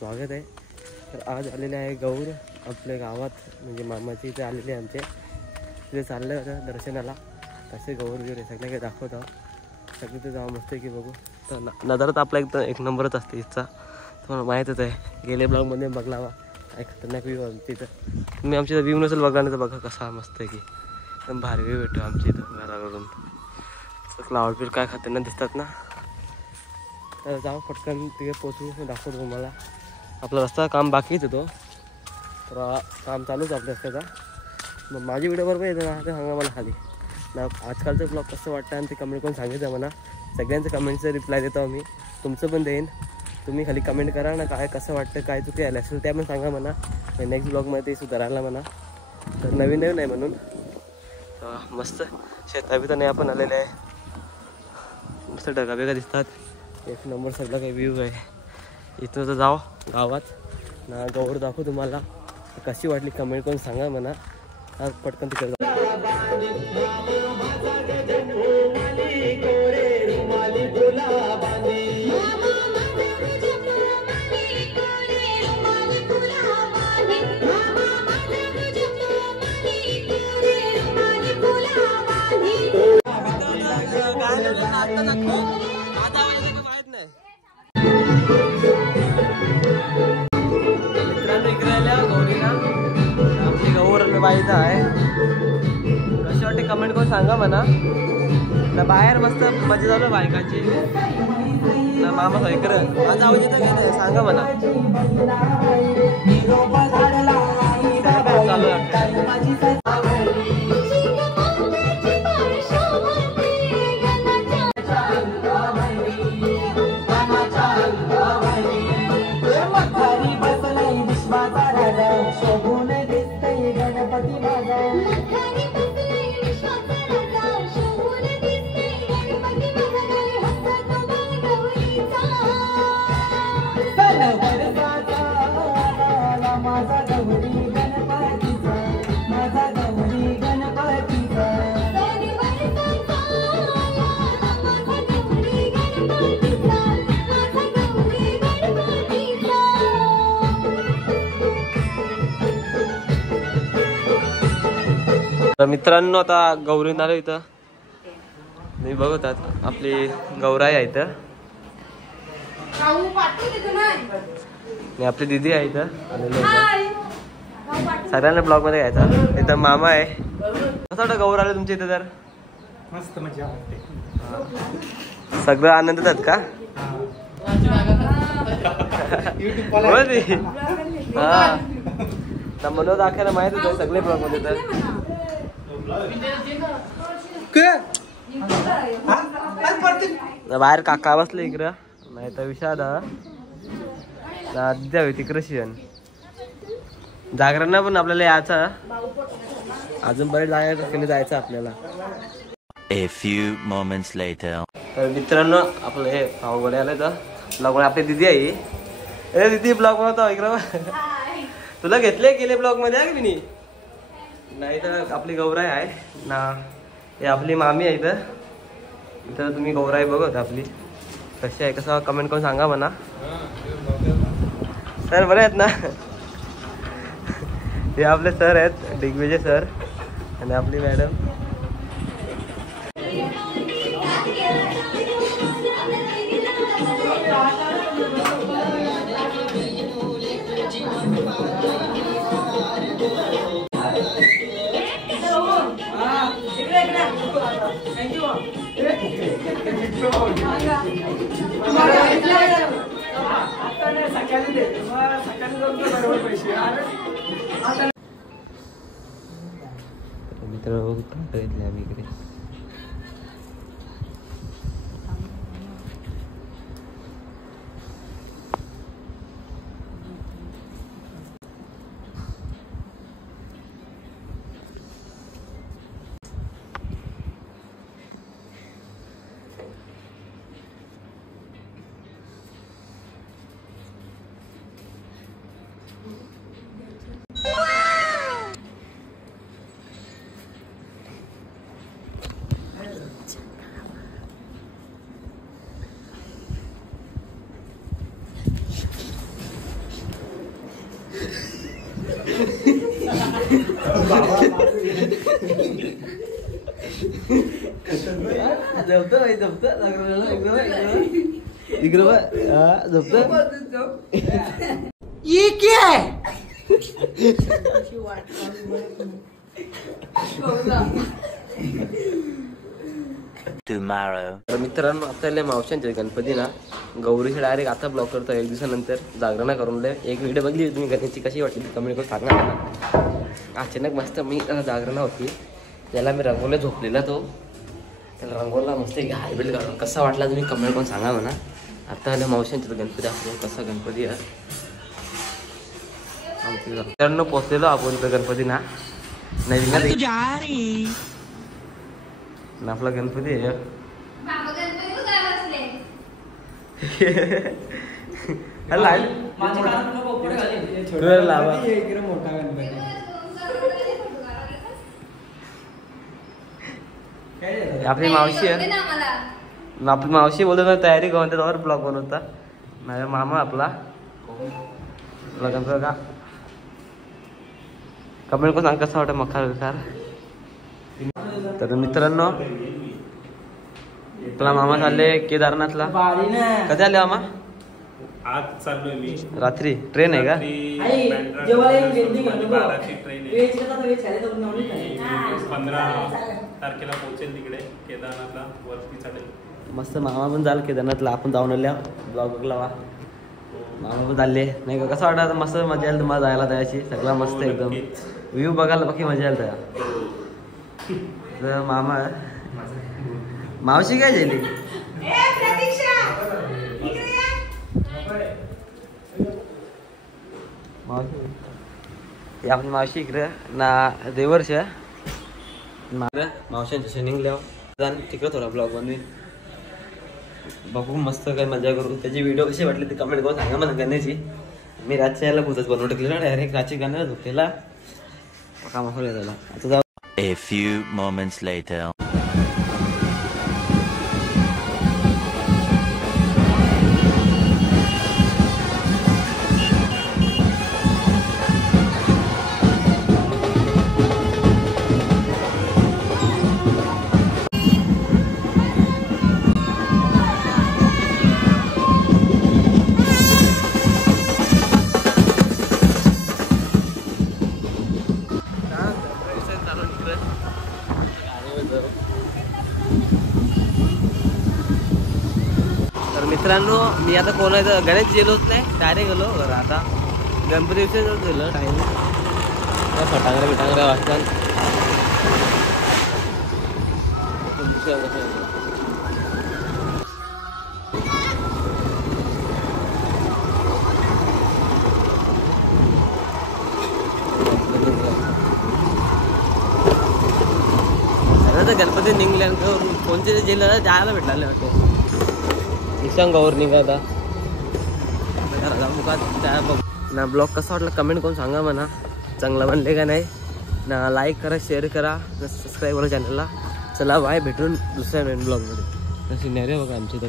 स्वागत आहे. तर आज आलेले आहे गौर आपल्या गावात, म्हणजे मामाची इथे आलेले आहे. आमचे तिथे चाललं होतं दर्शनाला. कसे गौर वगैरे सगळे काही दाखवतो. सगळे ते जावं मस्त की बघू. तर नजर तर आपला एकदम एक नंबरच असते इथचा, तुम्हाला माहीतच आहे. गेले ब्लॉगमध्ये बघलावा काय खतरनाक व्ह्यू आमच्या इथं. तुम्ही आमच्या इथं व्ह्यू नसेल बघा ना तर बघा कसा मस्त आहे की एकदम भारी व्ह्यू भेटतो आमच्या इथं घरावरून. क्लाउड बिल काय खतरनाक दिसतात ना. तर जाऊ पटकन तिथे पोचू, दाखवतो तुम्हाला. आपला रस्ता काम बाकीच होतो, तर काम चालूच आपल्या रस्त्याचा. मग माझी व्हिडिओ बरोबर येतं ना ते सांगा मला खाली ना. आजकालचं ब्लॉग कसं वाटतं आणि ते कमेंट करून सांगितलं म्हणा. सगळ्यांचं कमेंटचं रिप्लाय देतो मी, तुमचं पण देईन. तुम्ही खाली कमेंट करा ना, काय कसं वाटतं, काय चुकी आलं असेल त्या पण सांगा म्हणा. नेक्स्ट ब्लॉगमध्ये सुधारायला म्हणा. तर नवीन आहे म्हणून मस्त शेताबिताने आपण आलेले आहे. मस्त ढगा बेगा दिसतात, एक नंबर सगळा काही व्ह्यू आहे. इथून तर जाऊ गावात ना, गौर दाखवू तुम्हाला. कशी वाटली कमेंट करून सांगा म्हणा. आज पटकन तिकडे जाऊ. आपली गौर बाईचा आहे. कशी वाटते कमेंट करून सांगा म्हणा. तर बाहेर मस्त मजा चालू आहे बायकाची ना. मामा इकडं माझा आवाज येतं काय नाही सांगा म्हणा. चालू आहे. मित्रांनो आता गौरीन आलो इथं. तुम्ही बघतात आपली गौराई आहे इथं आणि आपली दिदी आहे इथं. सगळ्यांना ब्लॉग मध्ये घ्यायचा. इथं मामा आहे. कसं वाटतं गौर आले तुमच्या इथं? तर मस्त मजा वाटते. सगळं आनंदात आहेत का? हा मनोज दाखवायला माहित होतं सगळे ब्लॉग मध्ये. तर बाहेर काका बसले इकडं, नाही तर विषाद द्यावी तिकडे शिवण जागरणा. पण आपल्याला यायचं अजून बरेच जागा जायचं आपल्याला. A few moments later. तर मित्रांनो आपलं हे भाऊ कडे आलं तर ब्लॉग मध्ये आपली दिदी आहे. ए दिदी ब्लॉग बनवतो इकडं. तुला घेतले गेले ब्लॉग मध्ये आहे की नाही? तर आपली गौराई आहे ना. हे आपली मामी आहे इथं. इथं तुम्ही गौराई बघत आपली कशी आहे, कसं कमेंट करून सांगा म्हणा. सर बरे आहेत ना? हे आपले सर आहेत, दिग्विजय सर आणि आपली मॅडम. मित्र आम्ही इकडे ये क्या है? Tomorrow. तर मित्रांनो आपल्याला मावशांचे गणपती ना गौरीचे डायरेक्ट आता ब्लॉक करतो. एक दिवसानंतर जागरण करून दे. एक व्हिडिओ बघली तुम्ही गणेशची कशी वाटली कमेंट करून सांगा मला. अचानक मस्त मी जागरण होती त्याला मी रंगवला झोपलेला तो त्याला रंगवला मस्त हायब्रिड काढून कसा वाटला तुम्ही कमेंट करून सांगा म्हणा. आता आल्या मावशांचे गणपती आपण कसा गणपती आहे मित्रांनो पोचलेलो आपण तर गणपती ना नवीन ना आपला गणपती आहे. आपली मावशी आहे आपली मावशी बोलत ना तयारी करून त्यावर ब्लॉग बनवता माझ्या मामा आपला गणपती का कमेंट करून सांग कसं वाटतं मखार विकार. तर मित्रांनो आपला मामा चालले केदारनाथला. कधी आले मामा? आज चाललोय मी. रात्री ट्रेन आहे का? ट्रेन आहे. 15 तारखेला पोहोचेल तिकडे केदारनाथला वरती चढेल. मस्त मामा पण जाल केदारनाथला आपण जाऊन आल्या ब्लॉग लावा. मामा पण चालले नाही का कसं वाटतं मस्त मजा येईल तुम्हाला जायला त्याची सगळा मस्त एकदम व्ह्यू बघायला बाकी मजा येईल त्या मामा मावशी काय झाली मावशी आपली मावशी इकडे ना देवर्ष मावशांच्या शनिंगल्या तिकडे थोडा ब्लॉग बनवीन बघू मस्त काय मजा करू. त्याची व्हिडिओ कशी वाटली ते कमेंट करून सांगा मला गाण्याची. मी रातच्या याला भूतच बनवून टाकलेला डायरेक्ट रातची गाणं झोपलेला कामाला त्याला. आता जाऊ. A few moments later. तर मित्रांनो मी आता कोणाचं गणेश गेलोच नाही डायरेक्ट गेलो घर. आता गणपती विसर्जन झालं टाईम फटांगऱ्या बिटांगऱ्या वाजतात. गणपती निघल्यानंतर कोणत्या जिल्ह्याला जायला भेटला नाही वाटतं. निशांग गौर निघा ना. ब्लॉग कसा वाटला कमेंट करून सांगा म्हणा. चांगला बनले का नाही ना. लाईक करा शेअर करा ना सबस्क्राईब करा चॅनलला. चला बाय भेटून दुसऱ्या नवीन ब्लॉगमध्ये. सिनेरी बघा आमची तर